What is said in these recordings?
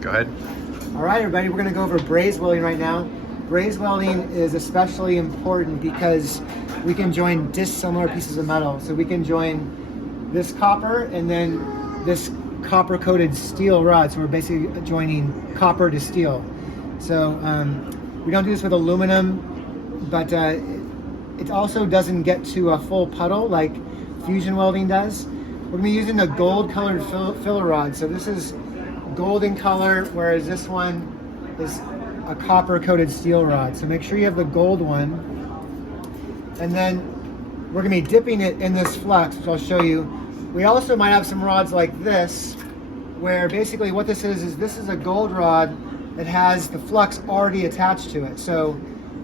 Go ahead. All right, everybody, we're going to go over braze welding right now. Braze welding is especially important because we can join dissimilar pieces of metal. So we can join this copper and then this copper coated steel rod. So we're basically joining copper to steel. So we don't do this with aluminum, but it also doesn't get to a full puddle like fusion welding does. We're going to be using the gold colored filler rod. So this is golden color, whereas this one is a copper coated steel rod. So make sure you have the gold one. And then we're going to be dipping it in this flux, which I'll show you. We also might have some rods like this, where basically what this is a gold rod that has the flux already attached to it. So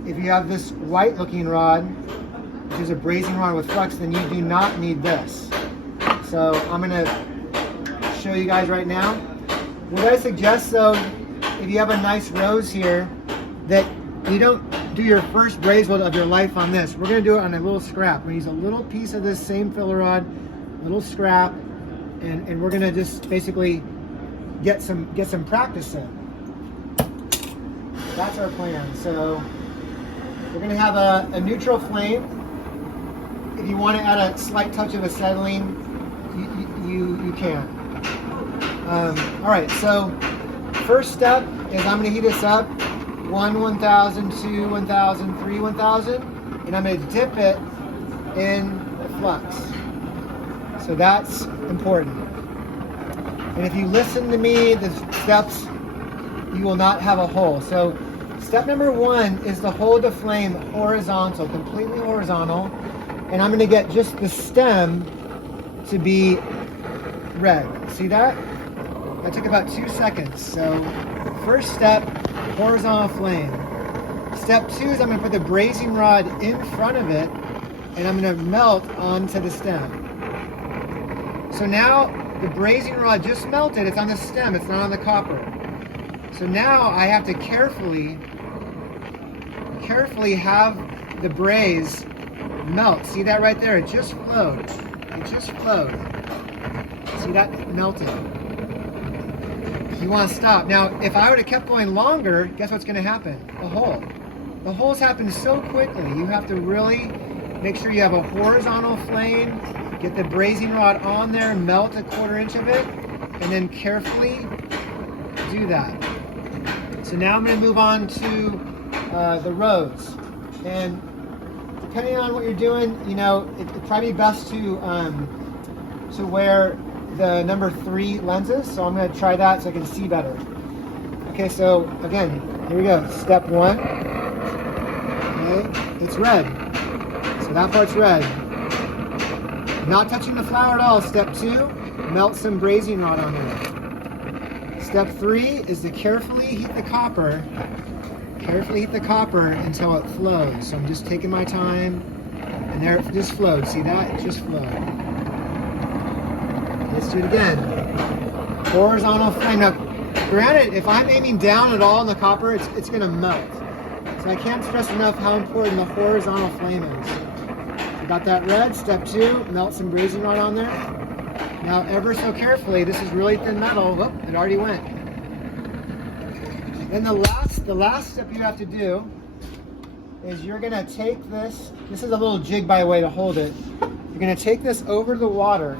if you have this white looking rod, which is a brazing rod with flux, then you do not need this. So I'm going to show you guys right now. What I suggest though, if you have a nice rose here, that you don't do your first braze weld of your life on this. We're going to do it on a little scrap. We're going to use a little piece of this same filler rod, a little scrap, and we're going to just basically get some practice in. That's our plan. So we're going to have a neutral flame. If you want to add a slight touch of acetylene, you can. All right, so first step is I'm going to heat this up, 1000, 2, 1000, 3, 1000, and I'm going to dip it in the flux. So that's important. And if you listen to me, the steps, you will not have a hole. So step number 1 is to hold the flame horizontal, completely horizontal, and I'm going to get just the stem to be red. See that? That took about 2 seconds. So first step, horizontal flame. Step 2 is I'm going to put the brazing rod in front of it and I'm going to melt onto the stem. So now the brazing rod just melted. It's on the stem, it's not on the copper. So now I have to carefully have the braze melt. See that right there? It just flowed. It just flowed. See that? Melted. You want to stop. Now, if I would have kept going longer, guess what's going to happen? A hole. The holes happen so quickly. You have to really make sure you have a horizontal flame, get the brazing rod on there, melt 1/4 inch of it, and then carefully do that. So now I'm going to move on to the rose. And depending on what you're doing, you know, it'd probably be best to wear the number 3 lenses. So I'm going to try that so I can see better. Okay, so again, here we go. Step 1. Okay, it's red. So that part's red. Not touching the flower at all. Step 2, melt some brazing rod on there. Step 3 is to carefully heat the copper. Carefully heat the copper until it flows. So I'm just taking my time, and there it just flowed. See that? It just flowed. Let's do it again. Horizontal flame. Now, granted, if I'm aiming down at all in the copper, it's going to melt. So I can't stress enough how important the horizontal flame is. I got that red. Step 2, melt some brazing rod on there. Now, ever so carefully, this is really thin metal. Oh, it already went. Then the last step you have to do is you're going to take this. This is a little jig by way to hold it. You're going to take this over the water.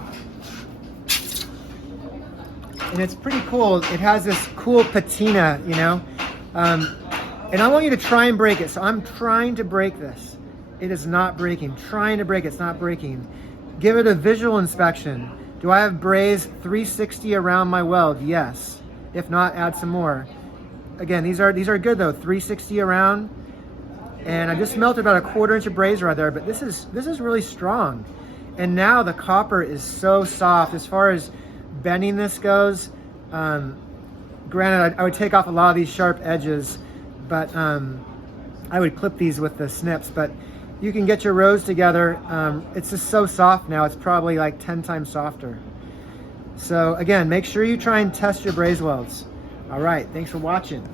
And it's pretty cool. It has this cool patina, you know. And I want you to try and break it. So I'm trying to break this. It is not breaking. Trying to break it. It's not breaking. Give it a visual inspection. Do I have braze 360 around my weld? Yes. If not, add some more. Again, these are good though. 360 around. And I just melted about 1/4 inch of braze right there. But this is really strong. And now the copper is so soft. As far as bending this goes, granted I would take off a lot of these sharp edges, but I would clip these with the snips, but you can get your rose together. It's just so soft now, it's probably like 10 times softer. So again, make sure you try and test your braze welds. All right, thanks for watching.